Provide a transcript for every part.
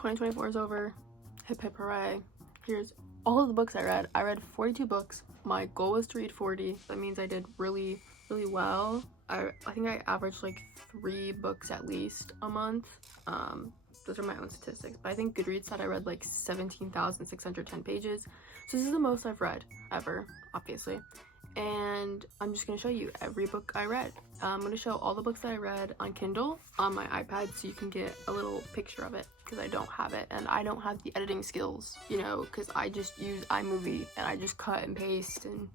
2024 is over. Hip hip hooray. Here's all of the books I read. I read 42 books. My goal was to read 40. That means I did really well. I think I averaged like 3 books at least a month. Those are my own statistics, but I think Goodreads said I read like 17,610 pages. So this is the most I've read ever, obviously. And I'm just gonna show you every book I read. I'm gonna show all the books that I read on Kindle on my iPad so you can get a little picture of it, because I don't have it and I don't have the editing skills, you know, because I just use iMovie and I just cut and paste and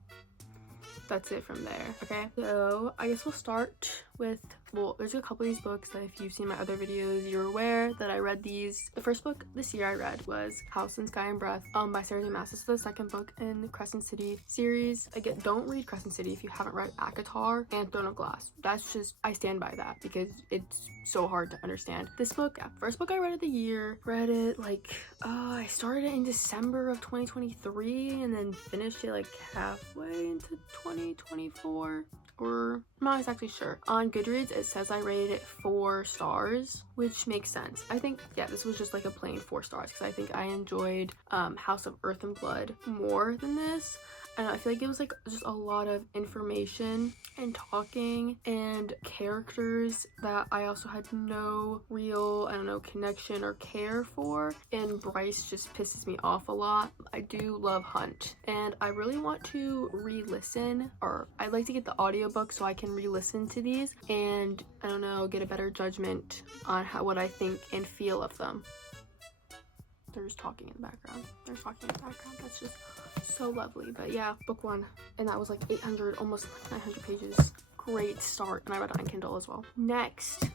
that's it from there. Okay, so I guess we'll start with, well, there's a couple of these books that if you've seen my other videos, you're aware that I read these. The first book this year I read was House and Sky and Breath by Sarah J. Maas. This is the second book in the Crescent City series. Again, don't read Crescent City if you haven't read ACOTAR and Throne of Glass. That's just, I stand by that because it's so hard to understand. This book, first book I read of the year, read it like, I started it in December of 2023 and then finished it like halfway into 2024. Or I'm not exactly sure. On Goodreads it says I rated it 4 stars, which makes sense. I think, yeah, this was just like a plain 4 stars because I think I enjoyed House of Earth and Blood more than this. And I feel like it was like just a lot of information and talking and characters that I also had no real, I don't know, connection or care for. And Bryce just pisses me off a lot. I do love Hunt and I really want to re-listen, or I'd like to get the audiobook so I can re-listen to these and, I don't know, get a better judgment on what I think and feel of them. There's talking in the background. That's just so lovely. But yeah, book 1, and that was like 800, almost 900 pages. Great start, and I read it on Kindle as well. Next,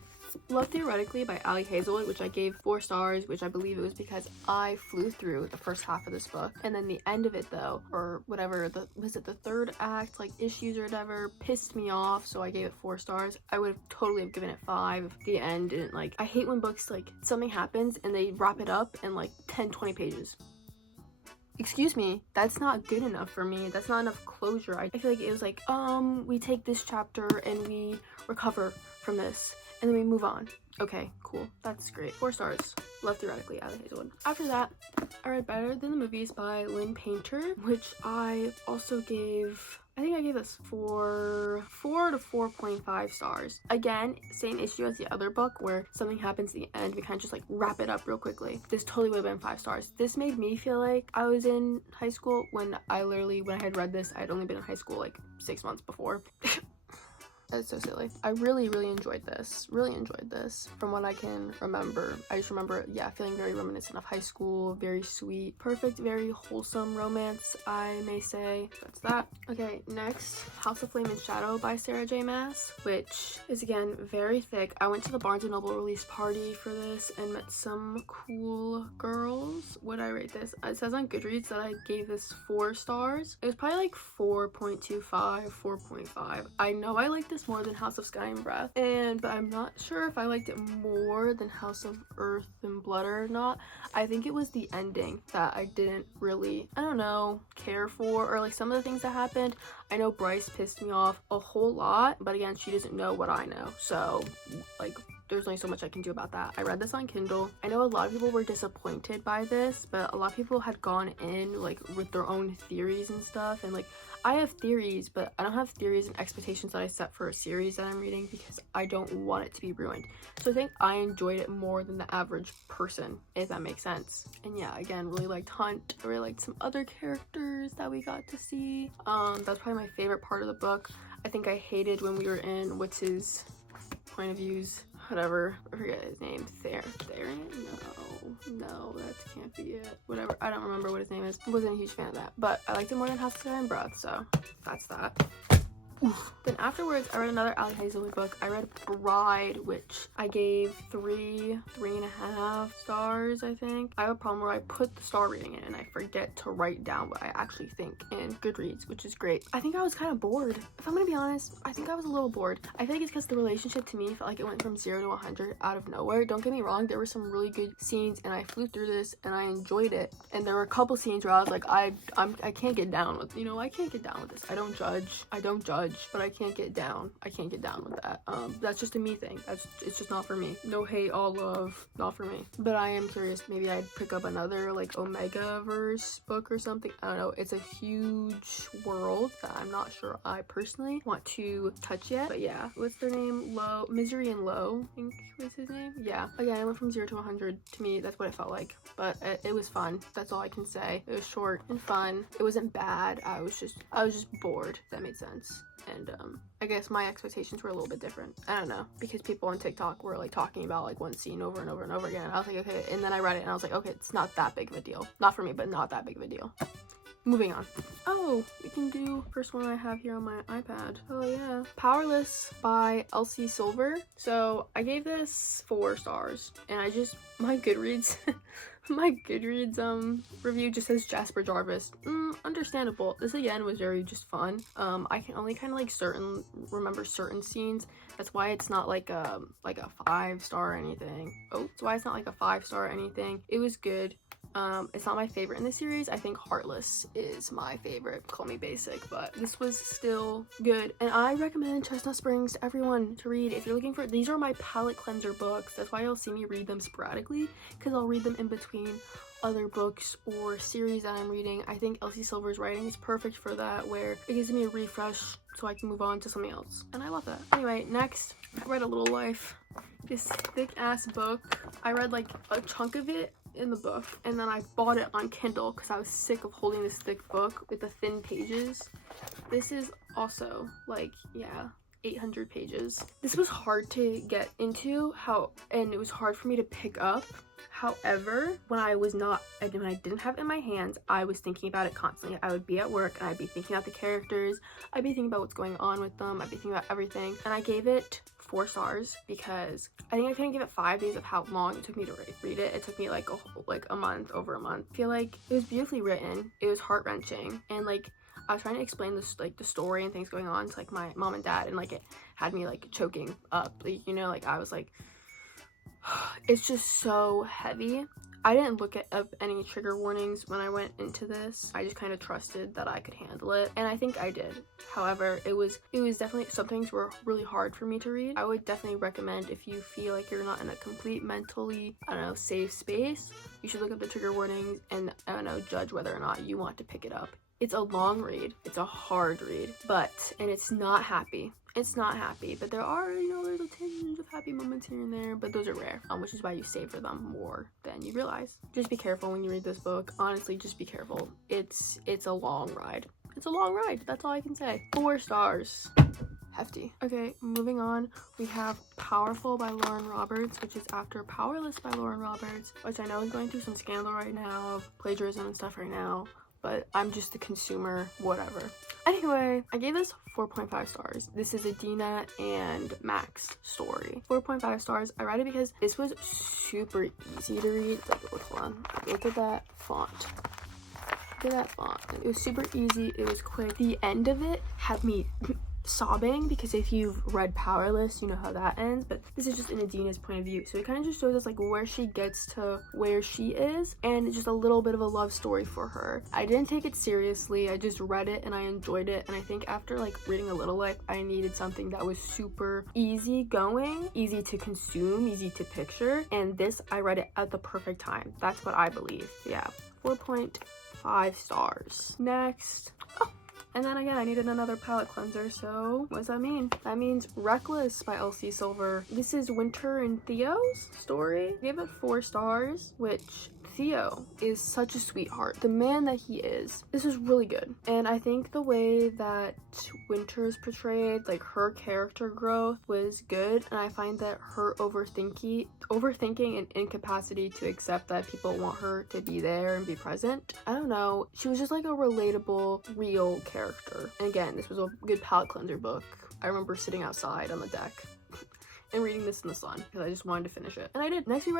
Love Theoretically by Ali Hazelwood, which I gave 4 stars, which I believe it was because I flew through the first half of this book, and then the end of it though, or whatever, was it the third act, like issues or whatever, pissed me off, so I gave it 4 stars. I would have totally have given it 5 if the end didn't, like, I hate when books, like, something happens and they wrap it up in like 10-20 pages. Excuse me, that's not good enough for me. That's not enough closure. I feel like it was like, we take this chapter and we recover from this and then we move on. Okay, cool. That's great. 4 stars. Love Theoretically, Ali Hazelwood. After that, I read Better Than the Movies by Lynn Painter, which I also gave, I think I gave this 4 to 4.5 stars. Again, same issue as the other book where something happens at the end, we kind of just like wrap it up real quickly. This totally would have been 5 stars. This made me feel like I was in high school when I had read this, I had only been in high school like 6 months before. That's so silly. I really enjoyed this. From what I can remember. I just remember, yeah, feeling very reminiscent of high school. Very sweet, perfect, very wholesome romance, I may say. That's that. Okay, next, House of Flame and Shadow by Sarah J. Maas, which is, again, very thick. I went to the Barnes & Noble release party for this and met some cool girls. Would I rate this? It says on Goodreads that I gave this 4 stars. It was probably like 4.25, 4.5. I know I like this more than House of Sky and Breath, but I'm not sure if I liked it more than House of Earth and Blood or not. I think it was the ending that I didn't really, I don't know, care for, or like some of the things that happened. I know Bryce pissed me off a whole lot, but again, she doesn't know what I know, so like there's only so much I can do about that. I read this on Kindle. I know a lot of people were disappointed by this, but a lot of people had gone in like with their own theories and stuff, and like I have theories, but I don't have theories and expectations that I set for a series that I'm reading because I don't want it to be ruined. So I think I enjoyed it more than the average person, if that makes sense. And yeah, again, really liked Hunt. I really liked some other characters that we got to see. That's probably my favorite part of the book. I think I hated when we were in, what's his point of views, whatever, I forget his name. Theron? No, that can't be it. Whatever, I don't remember what his name is. I wasn't a huge fan of that, but I liked it more than House of Sky and Breath, so that's that. Oof. Then afterwards, I read another Ali Hazelwood book. I read Bride, which I gave 3.5 stars, I think. I have a problem where I put the star rating in and I forget to write down what I actually think in Goodreads, which is great. I think I was kind of bored. If I'm gonna be honest, I think I was a little bored. I feel like it's because the relationship to me felt like it went from 0 to 100 out of nowhere. Don't get me wrong, there were some really good scenes and I flew through this and I enjoyed it. And there were a couple scenes where I was like, I can't get down with, I can't get down with this. I don't judge. judge, but I can't get down. I can't get down with that. That's just a me thing. It's just not for me. No hate, all love, not for me. But I am curious, maybe I'd pick up another like Omega-verse book or something. I don't know. It's a huge world that I'm not sure I personally want to touch yet. But yeah, what's their name? Misery and Low, I think was his name. Yeah. Again, I went from 0 to 100. To me, that's what it felt like. But it was fun. That's all I can say. It was short and fun. It wasn't bad. I was just bored. If that made sense. And I guess my expectations were a little bit different. I don't know, because people on TikTok were like talking about like one scene over and over and over again. I was like, okay, and then I read it and I was like, okay, it's not that big of a deal. Not for me, but not that big of a deal. Moving on. Oh, we can do first one I have here on my iPad. Oh yeah. Powerless by Elsie Silver. So I gave this 4 stars, and my Goodreads my Goodreads review just says Jasper Jarvis. Understandable. This again was very just fun. I can only kind of like remember certain scenes. That's why it's not like a 5-star or anything. Oh, that's why it's not like a 5-star or anything. It was good. It's not my favorite in the series. I think Heartless is my favorite. Call me basic, but this was still good. And I recommend Chestnut Springs to everyone to read. If you're looking for, these are my palette cleanser books. That's why you'll see me read them sporadically, because I'll read them in between other books or series that I'm reading. I think Elsie Silver's writing is perfect for that, where it gives me a refresh so I can move on to something else. And I love that. Anyway, next, I read A Little Life. This thick ass book. I read like a chunk of it in the book, and then I bought it on Kindle because I was sick of holding this thick book with the thin pages. This is also like, yeah, 800 pages. This was hard to get into, and it was hard for me to pick up. However, when I didn't have it in my hands, I was thinking about it constantly. I would be at work and I'd be thinking about the characters. I'd be thinking about what's going on with them. I'd be thinking about everything. And I gave it 4 stars because I think I couldn't give it 5 days of how long it took me to read it. It took me like a month, over a month. I feel like it was beautifully written. It was heart-wrenching, and like I was trying to explain this, like the story and things going on to like my mom and dad, and like it had me like choking up, like, you know, like I was like, it's just so heavy. I didn't look up any trigger warnings when I went into this. I just kind of trusted that I could handle it, and I think I did. However, it was definitely, some things were really hard for me to read. I would definitely recommend, if you feel like you're not in a complete mentally, I don't know, safe space, you should look up the trigger warnings and, I don't know, judge whether or not you want to pick it up. It's a long read. It's a hard read, and it's not happy. It's not happy, but there are, you know, little tinges of happy moments here and there, but those are rare, which is why you savor them more than you realize. Just be careful when you read this book. Honestly, just be careful. It's a long ride. It's a long ride. That's all I can say. 4 stars. Hefty. Okay, moving on. We have Powerful by Lauren Roberts, which is after Powerless by Lauren Roberts, which I know is going through some scandal right now of plagiarism and stuff right now, but I'm just a consumer, whatever. Anyway, I gave this 4.5 stars. This is a Dina and Max story. 4.5 stars. I read it because this was super easy to read. Like, hold on. Look at that font. Look at that font. It was super easy. It was quick. The end of it had me sobbing, because if you've read Powerless, you know how that ends, but this is just in Adina's point of view, so it kind of just shows us like where she gets to where she is, and just a little bit of a love story for her. I didn't take it seriously. I just read it and I enjoyed it, and I think after like reading A Little Life, I needed something that was super easy going, easy to consume, easy to picture, and this, I read it at the perfect time. That's what I believe. Yeah, 4.5 stars. Next. And then again, I needed another palette cleanser, so what does that mean? That means Reckless by Elsie Silver. This is Winter and Theo's story. I gave it 4 stars, which Theo is such a sweetheart. The man that he is. This is really good. And I think the way that Winter is portrayed, like her character growth, was good. And I find that her overthinking and incapacity to accept that people want her to be there and be present, I don't know, she was just like a relatable, real character. And again, this was a good palette cleanser book. I remember sitting outside on the deck and reading this in the sun because I just wanted to finish it, and I did. Next, I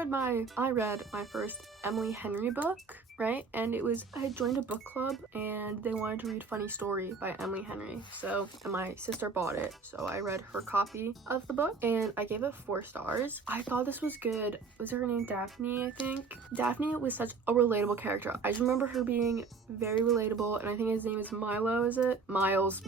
read my first Emily Henry book. right? And I had joined a book club and they wanted to read Funny Story by Emily Henry. So, and my sister bought it. So I read her copy of the book and I gave it 4 stars. I thought this was good. Was her name Daphne, I think? Daphne was such a relatable character. I just remember her being very relatable, and I think his name is Milo, is it? Miles.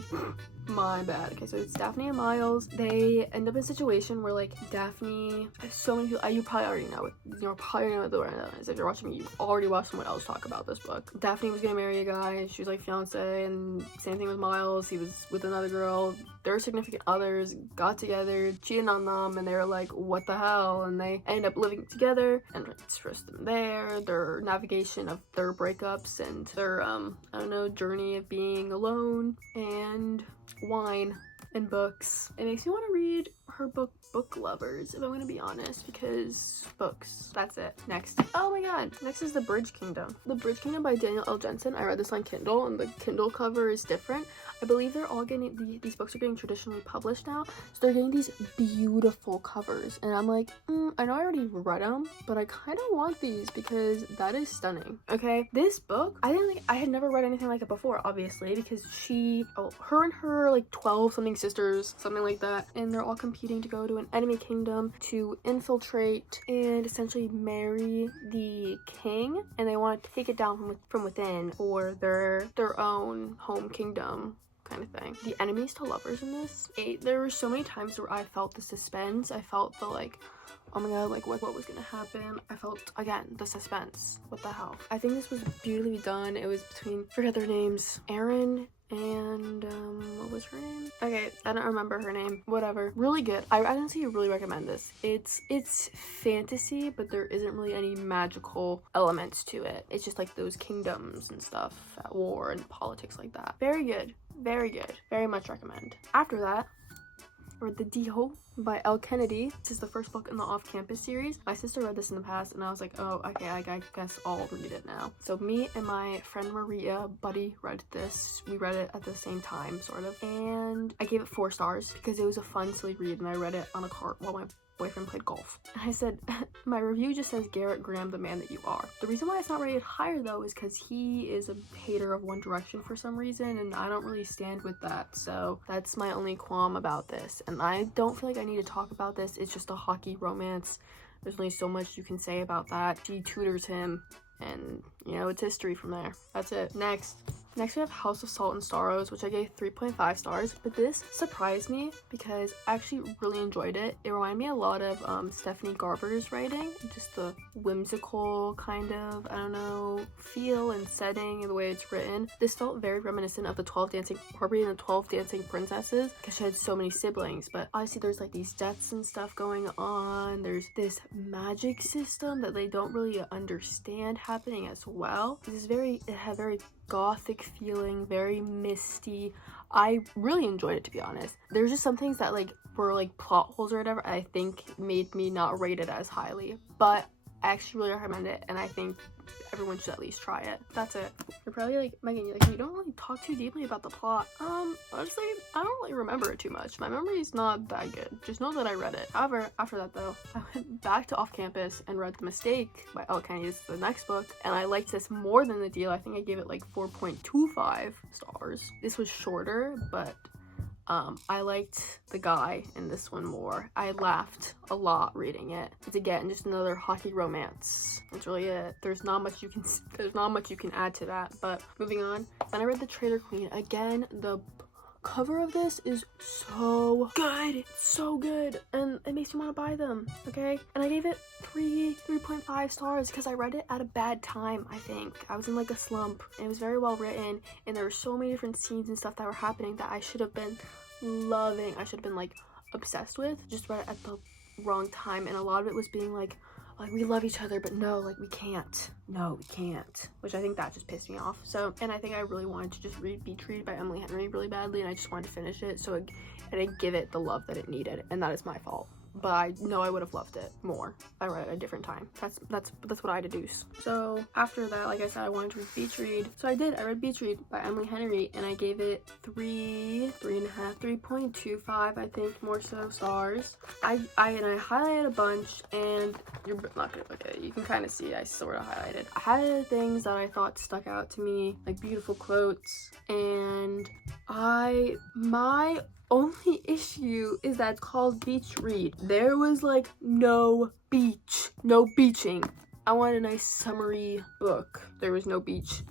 My bad. Okay, so it's Daphne and Miles. They end up in a situation where like Daphne, so many people, you probably already know it. You probably know what the word is. If you're watching me, you've already watched someone else talk about this book. Daphne was gonna marry a guy. She was like fiance, and same thing with Miles. He was with another girl. Their significant others got together, cheated on them, and they were like, what the hell? And they end up living together, and it's just them there, their navigation of their breakups and their I don't know, journey of being alone, and wine and books. It makes me want to read her book Book Lovers, if I'm gonna be honest, because books. That's it. Next. Oh my god. Next is The Bridge Kingdom. The Bridge Kingdom by Daniel L. Jensen. I read this on Kindle, and the Kindle cover is different. I believe they're all getting, these books are getting traditionally published now, so they're getting these beautiful covers, and I'm like, I know I already read them, but I kind of want these because that is stunning. Okay, this book, I had never read anything like it before, obviously, because her and her like 12 something sisters, something like that, and they're all competing to go to an enemy kingdom to infiltrate and essentially marry the king, and they want to take it down from within for their own home kingdom kind of thing. The enemies to lovers in this, there were so many times where I felt the suspense. I felt the like, oh my god, like what was gonna happen. I felt, again, the suspense. What the hell. I think this was beautifully done. It was between, forget their names, Erin and what was her name? Okay, I don't remember her name. Whatever. Really good. I honestly really recommend this. It's fantasy, but there isn't really any magical elements to it. It's just like those kingdoms and stuff at war and politics like that. Very good. Very good. Very much recommend. After that, I read The Deal by Elle Kennedy. This is the first book in the Off-Campus series. My sister read this in the past, and I was like, oh, okay, I guess I'll read it now. So me and my friend Maria, buddy, read this. We read it at the same time, sort of, and I gave it 4 stars because it was a fun, silly read, and I read it on a cart while my boyfriend played golf. And I said, my review just says Garrett Graham, the man that you are. The reason why it's not rated higher though is because he is a hater of One Direction for some reason, and I don't really stand with that, so that's my only qualm about this. And I don't feel like I need to talk about this. It's just a hockey romance. There's only so much you can say about that. She tutors him, and you know, it's history from there. That's it. Next we have House of Salt and Sorrows, which I gave 3.5 stars, but this surprised me because I actually really enjoyed it. It reminded me a lot of Stephanie Garber's writing, just the whimsical kind of, I don't know, feel and setting and the way it's written. This felt very reminiscent of the 12 Dancing Princesses, because she had so many siblings, but obviously there's like these deaths and stuff going on. There's this magic system that they don't really understand happening as well. It had very gothic feeling, very misty. I really enjoyed it, to be honest. There's just some things that like were like plot holes or whatever, I think made me not rate it as highly, but I actually really recommend it, and I think everyone should at least try it. That's it. You're probably like, Megan, you don't really talk too deeply about the plot. Honestly, I don't really remember it too much. My memory's not that good. Just know that I read it. However, after that though, I went back to Off Campus and read The Mistake by Elle Kennedy. This is the next book, and I liked this more than The Deal. I think I gave it like 4.25 stars. This was shorter, but I liked the guy in this one more. I laughed a lot reading it. It's again just another hockey romance. That's really it. There's not much you can add to that. But moving on. Then I read The Traitor Queen. Again, the cover of this is so good. It's so good, and it makes me want to buy them. Okay, and I gave it 3.5 stars because I read it at a bad time. I think I was in like a slump, and it was very well written, and there were so many different scenes and stuff that were happening that I should have been loving. I should have been like obsessed with. Just read it at the wrong time, and a lot of it was being like we love each other, but no, like we can't. No, we can't. Which I think that just pissed me off. So, and I think I really wanted to just read Be Treated by Emily Henry really badly, and I just wanted to finish it, so I didn't give it the love that it needed, and that is my fault. but I know I would have loved it more if I read it at a different time. That's what I deduce. So after that, like I said, I wanted to read Beach Read. So I did. I read Beach Read by Emily Henry, and I gave it 3.25, I think, more so stars. I highlighted a bunch, and you're not gonna, okay, you can kind of see I sort of highlighted. I had things that I thought stuck out to me, like beautiful quotes, and my only issue is that it's called Beach Read. There was like no beaching. I wanted a nice summery book. There was no beach.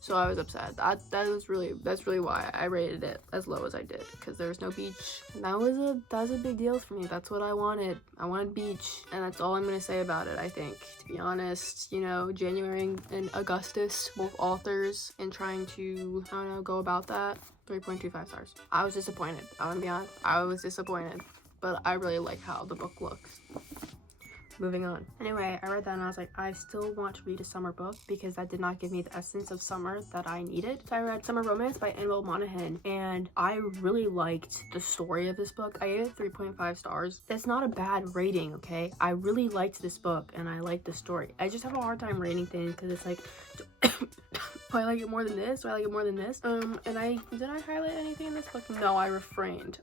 So I was upset. That's really why I rated it as low as I did, because there was no beach. And that was a big deal for me. That's what I wanted. I wanted beach, and that's all I'm gonna say about it, I think. To be honest, you know, January and Augustus, both authors, and trying to, I don't know, go about that. 3.25 stars. I was disappointed. I'm gonna be honest. I was disappointed, but I really like how the book looks. Moving on. Anyway, I read that and I was like, I still want to read a summer book because that did not give me the essence of summer that I needed. So I read Summer Romance by Annabelle Monaghan, and I really liked the story of this book. I gave it 3.5 stars. That's not a bad rating, okay? I really liked this book and I liked the story. I just have a hard time rating things because it's like, do I like it more than this? Do I like it more than this? And did I highlight anything in this book? No, I refrained.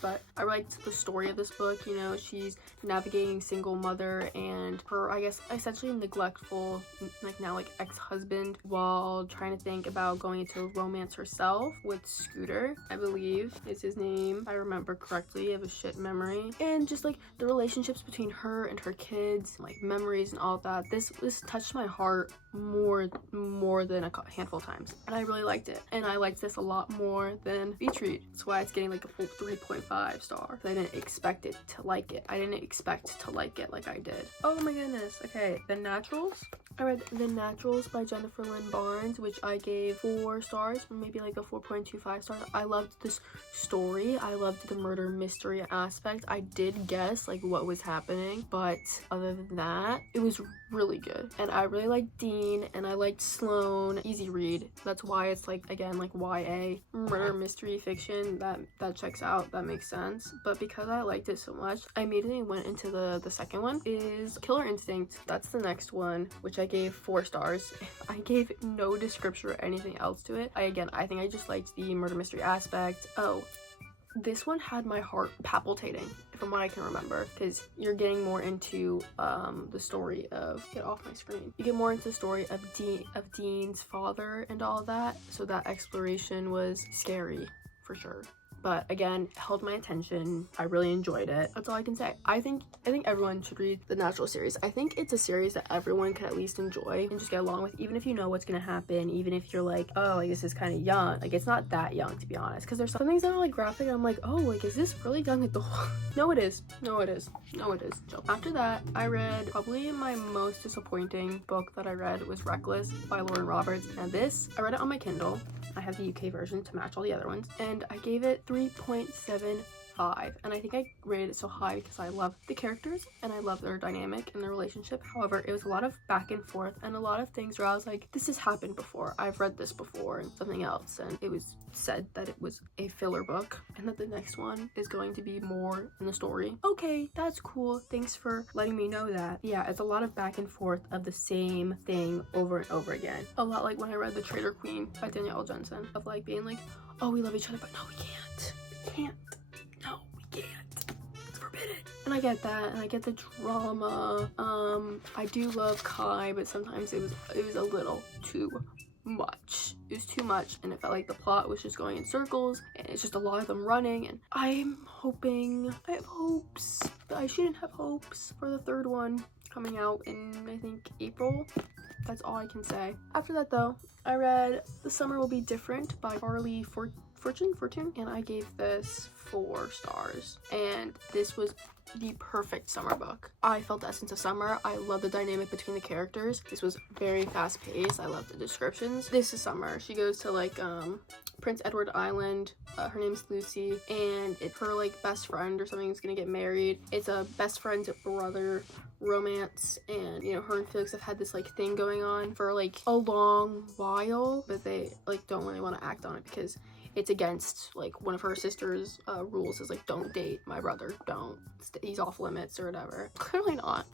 But I liked the story of this book. You know, she's navigating single mother and her, I guess, essentially neglectful, like now, like ex-husband, while trying to think about going into romance herself with Scooter, I believe is his name. If I remember correctly. I have a shit memory. And just like the relationships between her and her kids, like memories and all of that. This touched my heart more than a handful of times, and I really liked it, and I liked this a lot more than Beach Read. That's why it's getting like a full 3.5 star. I didn't expect it to like it. I didn't expect to like it like I did. Oh my goodness. Okay, The Naturals. I read The Naturals by Jennifer Lynn Barnes, which I gave 4 stars, maybe like a 4.25 stars. I loved this story. I loved the murder mystery aspect. I did guess like what was happening, but other than that, it was really good. And I really liked Dean, and I liked Sloane. Easy read. That's why it's like, again, like YA murder mystery fiction. That checks out. That makes sense. But because I liked it so much, I immediately went into the second one, is Killer Instinct. That's the next one, which I gave 4 stars. I gave no description or anything else to it. I think I just liked the murder mystery aspect. Oh, this one had my heart palpitating, from what I can remember, because you're getting more into the story of, get off my screen, you get more into the story of Dean's father and all that, so that exploration was scary for sure. But again, held my attention. I really enjoyed it. That's all I can say. I think everyone should read the Natural series. I think it's a series that everyone can at least enjoy and just get along with, even if you know what's gonna happen, even if you're like, oh, like this is kind of young. Like, it's not that young, to be honest, because there's some things that are like graphic and I'm like, oh, like, is this really young adult? No, it is. So after that, I read probably my most disappointing book that I read was Reckless by Lauren Roberts. And this, I read it on my Kindle. I have the UK version to match all the other ones, and I gave it 3.75, and I think I rated it so high because I love the characters and I love their dynamic and their relationship. However, it was a lot of back and forth and a lot of things where I was like, this has happened before, I've read this before, and something else, and it was said that it was a filler book and that the next one is going to be more in the story. Okay, that's cool, thanks for letting me know that. Yeah, it's a lot of back and forth of the same thing over and over again. A lot like when I read The Traitor Queen by Danielle Jensen, of like being like, oh, we love each other, but no, we can't. No, we can't. It's forbidden. And I get that, and I get the drama. I do love Kai, but sometimes it was a little too much. It was too much, and it felt like the plot was just going in circles, and it's just a lot of them running, and I have hopes, but I shouldn't have hopes for the third one coming out in, I think, April. That's all I can say. After that, though, I read The Summer Will Be Different by Carly Fortune, and I gave this 4 stars, and this was the perfect summer book. I felt the essence of summer. I love the dynamic between the characters. This was very fast paced. I love the descriptions. This is summer. She goes to like Prince Edward Island. Her name's Lucy, and her like best friend or something is gonna get married. It's a best friend's brother romance, and you know, her and Felix have had this like thing going on for like a long while, but they like don't really want to act on it because it's against like one of her sister's rules is like, don't date my brother, he's off limits or whatever. Clearly not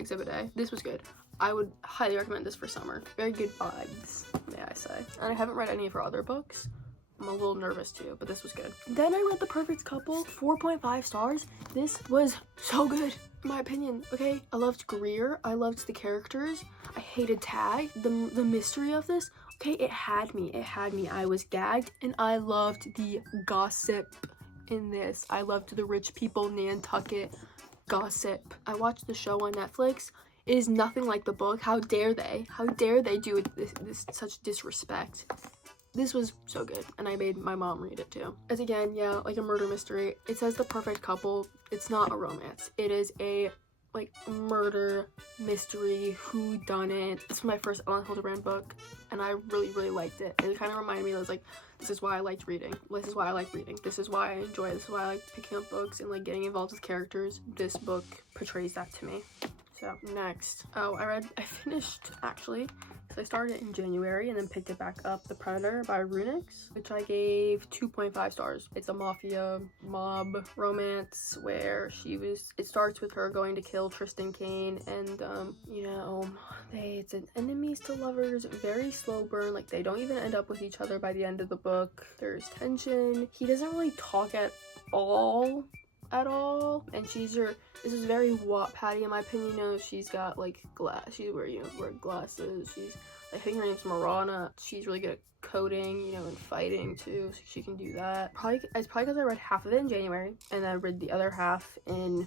Exhibit A. This was good. I would highly recommend this for summer. Very good vibes, may I say. And I haven't read any of her other books. I'm a little nervous too, but this was good. Then I read The Perfect Couple, 4.5 stars. This was so good, in my opinion, okay? I loved Greer, I loved the characters, I hated Tag, the mystery of this, okay? It had me, I was gagged, and I loved the gossip in this. I loved the rich people Nantucket gossip. I watched the show on Netflix. It is nothing like the book. How dare they do this such disrespect. This was so good, and I made my mom read it too. As again, yeah, like a murder mystery. It says The Perfect Couple. It's not a romance. It is a like murder mystery, whodunit. This was my first Ellen Hildebrand book, and I really liked it. It kind of reminded me, I was like, this is why I liked reading. This is why I like reading. This is why I enjoy it. This is why I like picking up books and like getting involved with characters. This book portrays that to me. So next, I finished actually, because I started it in January and then picked it back up, The Predator by Runix, which I gave 2.5 stars. It's a mafia mob romance where it starts with her going to kill Tristan Kane, and you know, it's an enemies to lovers, very slow burn, like they don't even end up with each other by the end of the book. There's tension. He doesn't really talk at all, and this is very Wattpad-y in my opinion. You know, she's got like she's wearing glasses. I think her name's Marana. She's really good at coding, you know, and fighting too, so she can do that. It's probably because I read half of it in January and then I read the other half in,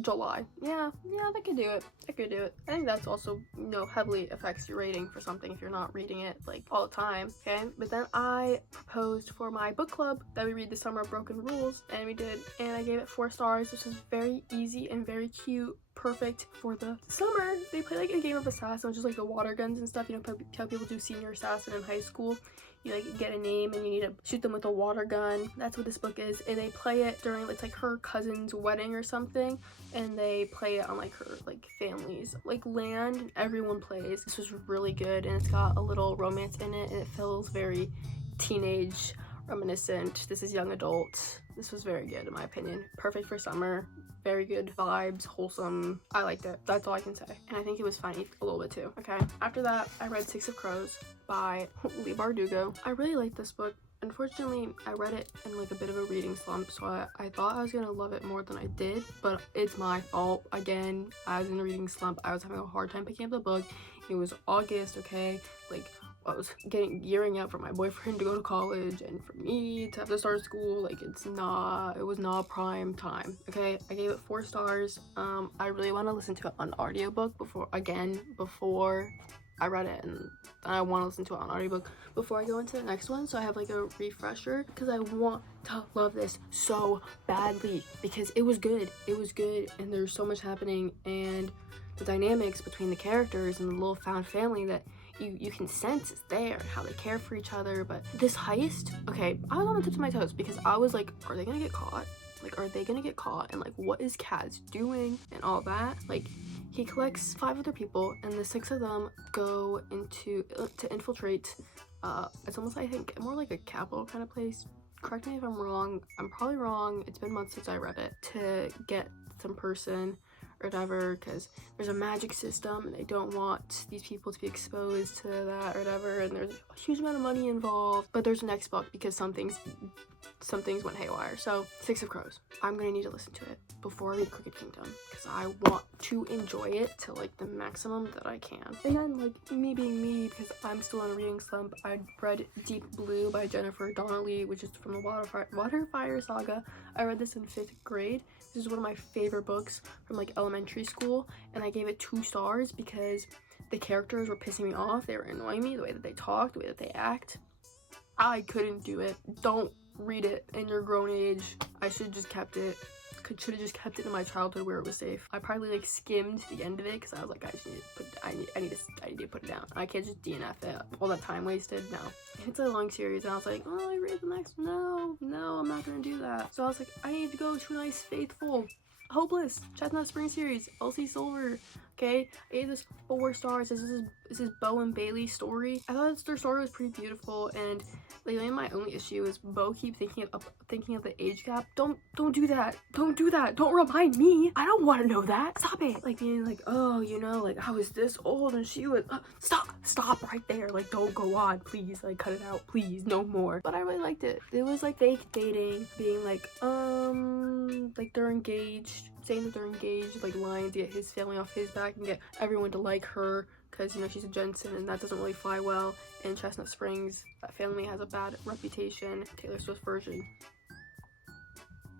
July. Yeah, that could do it. I think that's also, you know, heavily affects your rating for something if you're not reading it like all the time, okay? But then I proposed for my book club that we read The Summer of Broken Rules, and we did, and I gave it 4 stars. This was very easy and very cute, perfect for the summer. They play like a game of assassin, which is like the water guns and stuff, you know, how people do senior assassin in high school. You like get a name and you need to shoot them with a water gun. That's what this book is, and they play it during, it's like her cousin's wedding or something, and they play it on like her like family's like land, and everyone plays. This was really good, and it's got a little romance in it, and it feels very teenage reminiscent. This is young adult. This was very good in my opinion. Perfect for summer. Very good vibes, wholesome. I liked it. That's all I can say. And I think it was funny a little bit too. Okay. After that, I read Six of Crows by Leigh Bardugo. I really liked this book. Unfortunately, I read it in like a bit of a reading slump, so I thought I was gonna love it more than I did, but it's my fault. Again, I was in a reading slump. I was having a hard time picking up the book. It was August, okay? Like, I was gearing up for my boyfriend to go to college and for me to have to start school. Like, it was not prime time, okay? I gave it 4 stars. I really want to listen to it on audiobook before I read it, and I want to listen to it on audiobook before I go into the next one, so I have like a refresher, because I want to love this so badly, because it was good, and there's so much happening, and the dynamics between the characters and the little found family that you can sense is there, how they care for each other. But this heist, okay, I was on the tips of my toes, because I was like, are they gonna get caught? Like, are they gonna get caught? And like, what is Kaz doing and all that? Like, he collects 5 other people, and the 6 of them go to infiltrate it's almost, I think, more like a capital kind of place. Correct me if I'm wrong. I'm probably wrong. It's been months since I read it. To get some person or whatever, because there's a magic system and they don't want these people to be exposed to that or whatever, and there's a huge amount of money involved. But there's a next book, because some things went haywire. So 6 of Crows, I'm gonna need to listen to it before I read Crooked Kingdom, because I want to enjoy it to like the maximum that I can. And then, like, me being me, because I'm still on a reading slump, I read Deep Blue by Jennifer Donnelly, which is from the Waterfire Saga. I read this in 5th grade. This is one of my favorite books from like elementary school, and I gave it 2 stars because the characters were pissing me off. They were annoying me, the way that they talk, the way that they act. I couldn't do it. Don't read it in your grown age. I should have just kept it. Should have just kept it in my childhood where it was safe. I probably like skimmed the end of it because I was like, I need to put it down. I can't just DNF it. All that time wasted. No. It's a long series, and I was like, oh, I read the next. No, I'm not gonna do that. So I was like, I need to go to a nice, faithful, Hopeless Chestnut Spring series, Elsie Silver. Okay, I gave this 4 stars. This is Bo and Bailey's story. I thought their story was pretty beautiful, and Like, my only issue is Bo keep thinking of the age gap. Don't do that. Don't do that. Don't remind me. I don't want to know that. Stop it. Like, being like, oh, you know, like, I was this old and she was, stop right there. Like, don't go on, please. Like, cut it out, please. No more. But I really liked it. It was like fake dating, being like they're engaged, saying that they're engaged, like lying to get his family off his back and get everyone to like her, because, you know, she's a Jensen and that doesn't really fly well in Chestnut Springs. That family has a bad reputation. Taylor Swift version.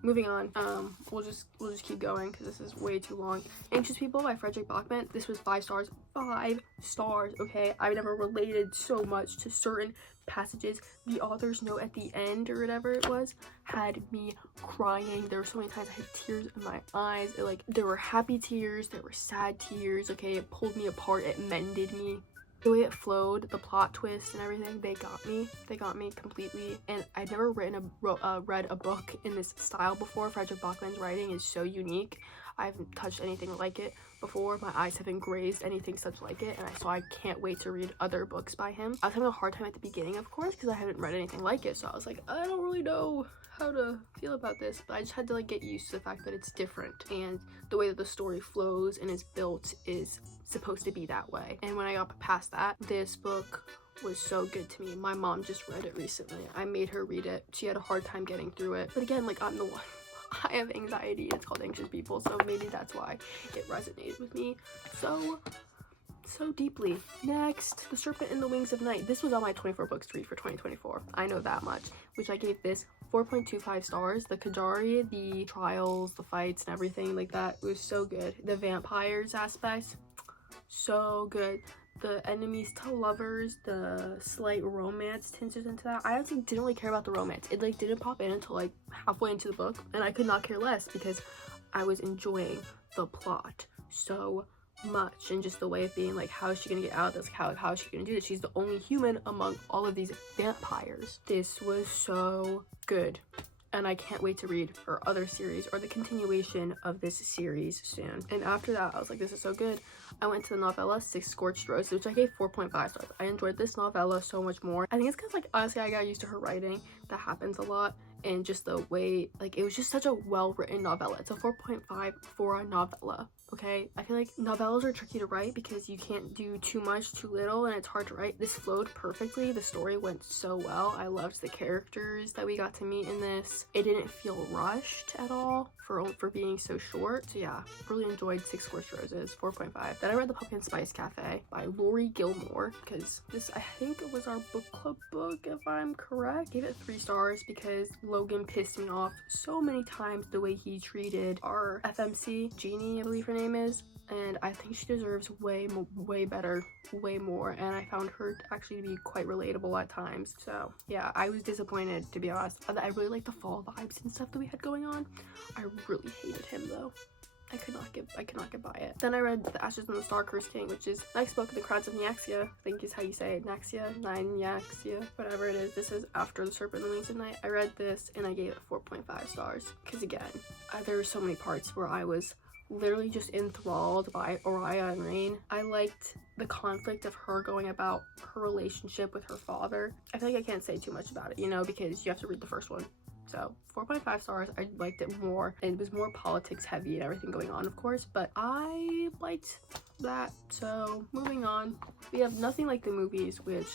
Moving on, we'll just keep going because this is way too long. Anxious People by Frederick Bachman. This was 5 stars. 5 stars, okay? I've never related so much to certain passages. The author's note at the end, or whatever it was, had me crying. There were so many times I had tears in my eyes. There were happy tears, there were sad tears, okay? It pulled me apart, it mended me. The way it flowed, the plot twist and everything, they got me completely. And I've never read a book in this style before. Frederick Bachman's writing is so unique. I haven't touched anything like it before. My eyes haven't grazed anything such like it, and so I can't wait to read other books by him. I was having a hard time at the beginning, of course, because I haven't read anything like it, so I was like, I don't really know how to feel about this, but I just had to like get used to the fact that it's different, and the way that the story flows and is built is supposed to be that way. And when I got past that, this book was so good to me. My mom just read it recently. I made her read it. She had a hard time getting through it, but again, like, I'm the one. I have anxiety. It's called Anxious People, so maybe that's why it resonated with me so deeply. Next, The Serpent in the Wings of Night. This was on my 24 books to read for 2024. I know that much, which I gave this 4.25 stars. The Kajari, the trials, the fights, and everything like that was so good. The vampires aspects, so good. The enemies to lovers, the slight romance tinges into that. I honestly didn't really care about the romance. It like didn't pop in until like halfway into the book, and I could not care less because I was enjoying the plot so much, and just the way of being like, how is she gonna get out of this? How is she gonna do this? She's the only human among all of these vampires. This was so good, and I can't wait to read her other series or the continuation of this series soon. And after that, I was like, this is so good. I went to the novella 6 Scorched Roses, which I gave 4.5 stars. I enjoyed this novella so much more. I think it's because, like, honestly, I got used to her writing. That happens a lot. And just the way, like, it was just such a well-written novella. It's a 4.5 for a novella, okay? I feel like novellas are tricky to write because you can't do too much, too little, and it's hard to write. This flowed perfectly. The story went so well. I loved the characters that we got to meet in this. It didn't feel rushed at all for being so short. So yeah, really enjoyed 6 Scorched Roses, 4.5. Then I read The Pumpkin Spice Cafe by Lori Gilmore, because this, I think it was our book club book, if I'm correct. Gave it 3 stars because Logan pissed me off so many times the way he treated our FMC, Jeannie, I believe her name is, and I think she deserves way better, way more, and I found her actually to be quite relatable at times. So yeah, I was disappointed, to be honest. I really liked the fall vibes and stuff that we had going on. I really hated him though. I could not get by it. Then I read The Ashes and the Star Cursed King, which is next book, The Crowns of Nyaxia, I think is how you say it. Nyaxia, whatever it is. This is after The Serpent and the Wings of Night. I read this and I gave it 4.5 stars. Because again, there were so many parts where I was literally just enthralled by Oriah and Rain. I liked the conflict of her going about her relationship with her father. I feel like I can't say too much about it, you know, because you have to read the first one. So 4.5 stars. I liked it more. It was more politics heavy and everything going on, of course, but I liked that. So moving on, we have Nothing Like the Movies, which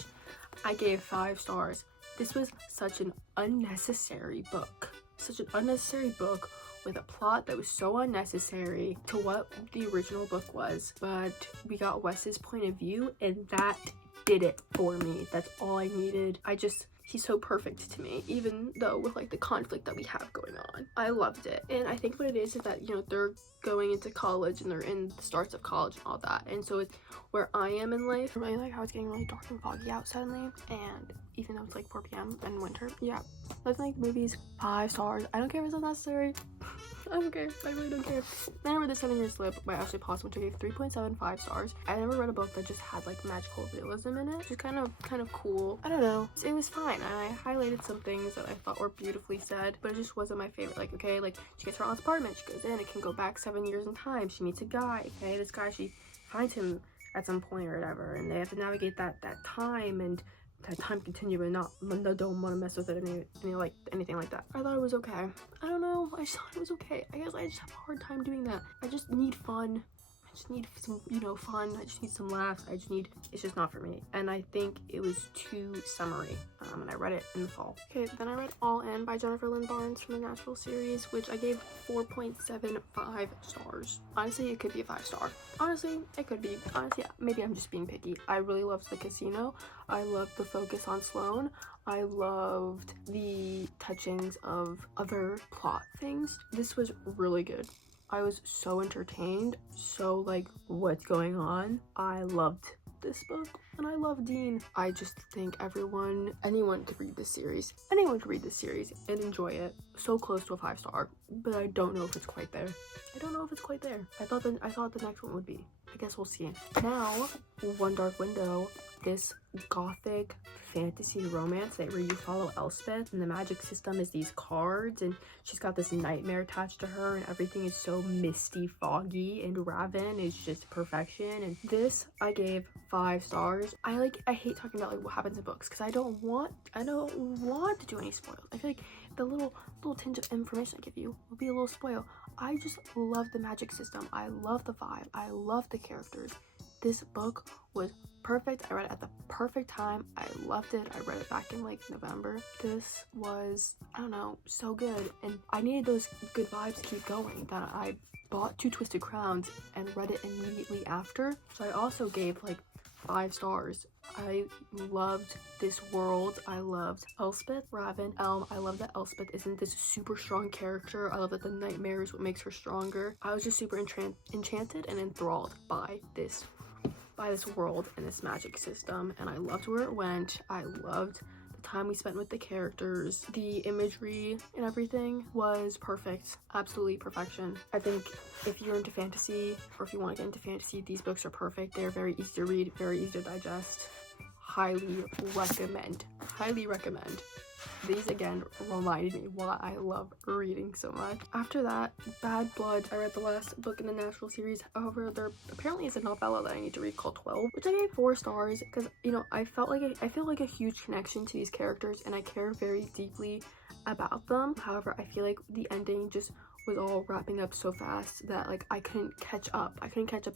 I gave 5 stars. This was such an unnecessary book. Such an unnecessary book with a plot that was so unnecessary to what the original book was. But we got Wes's point of view, and that did it for me. That's all I needed. He's so perfect to me, even though with like the conflict that we have going on. I loved it. And I think what it is that, you know, they're going into college and they're in the starts of college and all that. And so it's where I am in life. I really like how it's getting really dark and foggy out suddenly. And even though it's like 4 p.m. and winter, yeah. Nothing Like the Movies, 5 stars. I don't care if it's unnecessary. I don't care. I really don't care. Then I read The 7 Year Slip by Ashley Possum, which I gave 3.75 stars. I never read a book that just had like magical realism in it, which is kind of cool. I don't know. It was fine. I highlighted some things that I thought were beautifully said, but it just wasn't my favorite. Like, okay, like she gets her aunt's apartment, she goes in, it can go back 7 years in time. She meets a guy. Okay, this guy, she finds him at some point or whatever, and they have to navigate that time and time continue and don't want to mess with it anything like that. I thought it was okay. I don't know, I just thought it was okay. I guess I just have a hard time doing that. I just need fun. I just need some, fun. I just need some laughs. It's just not for me. And I think it was too summery. And I read it in the fall. Okay, then I read All In by Jennifer Lynn Barnes from the Nashville series, which I gave 4.75 stars. Honestly, it could be a 5-star. Honestly, it could be. Honestly, maybe I'm just being picky. I really loved the casino. I loved the focus on Sloane. I loved the touchings of other plot things. This was really good. I was so entertained, so like, what's going on? I loved this book, and I love Dean. I just think anyone could read this series. Anyone could read this series and enjoy it. So close to a 5-star, but I don't know if it's quite there. I thought the next one would be. I guess we'll see. Now, One Dark Window, this gothic fantasy romance where you follow Elspeth, and the magic system is these cards, and she's got this nightmare attached to her, and everything is so misty, foggy, and Raven is just perfection. And this I gave 5 stars. I hate talking about like what happens in books because I don't want to do any spoils. I feel like the little tinge of information I give you will be a little spoil. I just love the magic system. I love the vibe. I love the characters. This book was perfect. I read it at the perfect time. I loved it. I read it back in like November. This was, I don't know, so good. And I needed those good vibes to keep going, that I bought 2 Twisted Crowns and read it immediately after. So I also gave like 5 stars. I loved this world. I loved Elspeth, Raven, Elm. I love that Elspeth isn't this super strong character. I love that the nightmare is what makes her stronger. I was just super enchanted and enthralled by this world and this magic system, and I loved where it went. I loved the time we spent with the characters. The imagery and everything was perfect. Absolutely perfection. I think if you're into fantasy, or if you want to get into fantasy, these books are perfect. They're very easy to read, very easy to digest. Highly recommend. These again reminded me why I love reading so much. After that, Bad Blood. I read the last book in the Nashville series. However, there apparently is a novella that I need to read called 12, which I gave 4 stars because, I feel like a huge connection to these characters, and I care very deeply about them. However, I feel like the ending just was all wrapping up so fast that like I couldn't catch up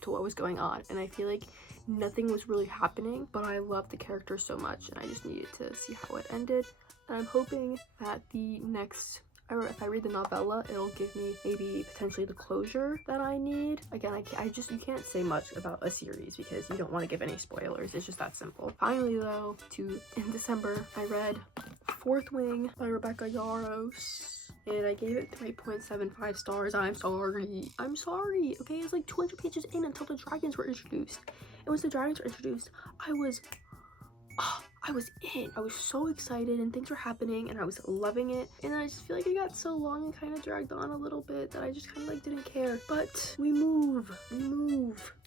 to what was going on, and I feel like nothing was really happening, but I loved the characters so much, and I just needed to see how it ended. And I'm hoping that if I read the novella, it'll give me maybe potentially the closure that I need. Again, you can't say much about a series because you don't want to give any spoilers. It's just that simple. Finally though, in December, I read Fourth Wing by Rebecca Yarros. And I gave it 3.75 stars. I'm sorry. Okay, it's like 200 pages in until the dragons were introduced. And once the dragons were introduced, I was in. I was so excited and things were happening and I was loving it. And I just feel like it got so long and kind of dragged on a little bit that I just kind of like didn't care. But we move.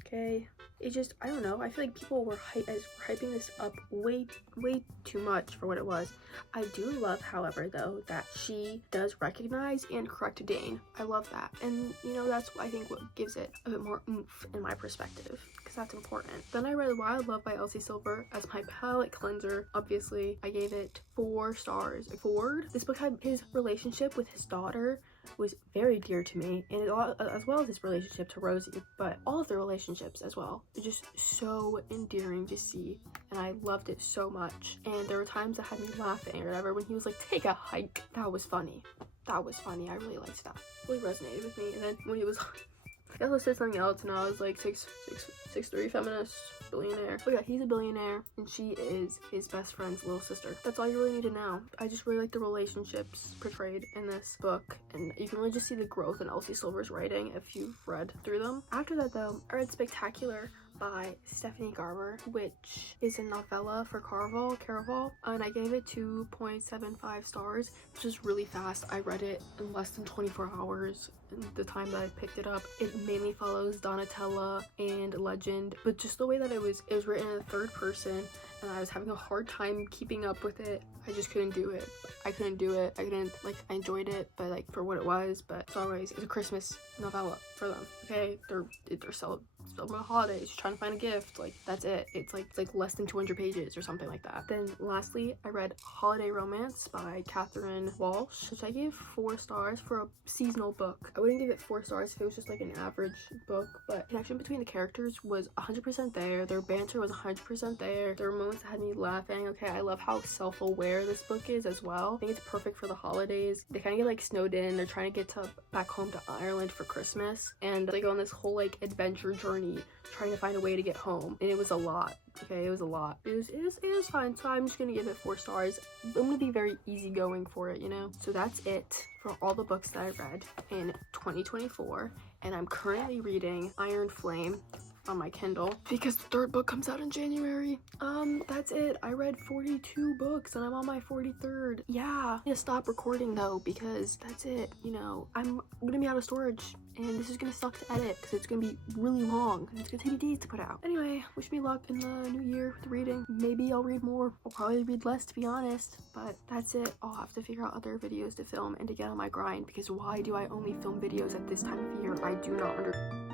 Okay. It just, I don't know. I feel like people were hyping this up way too much for what it was. I do love, however, though, that she does recognize and correct Dane. I love that. And, that's, I think, what gives it a bit more oomph in my perspective, because that's important. Then I read Wild Love by Elsie Silver as my palate cleanser. Obviously, I gave it 4 stars. Ford, this book had his relationship with his daughter was very dear to me, and as well as his relationship to Rosie, but all of their relationships as well. Just so endearing to see, and I loved it so much. And there were times that had me laughing or whatever when he was like, take a hike. That was funny. I really liked that. Really resonated with me. And then when he was I also said something else, and I was like 6'3" feminist, billionaire. But yeah, he's a billionaire, and she is his best friend's little sister. That's all you really need to know. I just really like the relationships portrayed in this book, and you can really just see the growth in Elsie Silver's writing if you've read through them. After that, though, I read Spectacular by Stephanie Garber, which is a novella for Caraval, and I gave it 2.75 stars, which is really fast. I read it in less than 24 hours in the time that I picked it up. It mainly follows Donatella and Legend, but just the way that it was written in the third person, and I was having a hard time keeping up with it. I just couldn't do it. I enjoyed it, but like for what it was, but it's a Christmas novella for them. Okay, they're about holidays, trying to find a gift. Like, that's it. It's like less than 200 pages or something like that. Then lastly, I read Holiday Romance by Catherine Walsh, which I gave 4 stars for a seasonal book. I wouldn't give it 4 stars if it was just like an average book, but connection between the characters was 100% there. Their banter was 100% there. There were moments that had me laughing. Okay, I love how self-aware this book is as well. I think it's perfect for the holidays. They kind of get like snowed in. They're trying to get to back home to Ireland for Christmas, and they go on this whole like adventure journey trying to find a way to get home, and it was a lot. Okay, it was a lot. It was fine, so I'm just gonna give it 4 stars. I'm gonna be very easygoing for it, you know? So that's it for all the books that I read in 2024, and I'm currently reading Iron Flame on my Kindle because the 3rd book comes out in January. That's it. I read 42 books and I'm on my 43rd. Yeah, I'm gonna stop recording though because that's it. You know, I'm gonna be out of storage and this is gonna suck to edit because it's gonna be really long and it's gonna take me days to put out. Anyway, wish me luck in the new year with reading. Maybe I'll read more. I'll probably read less, to be honest, but that's it. I'll have to figure out other videos to film and to get on my grind, because why do I only film videos at this time of year? I do not understand.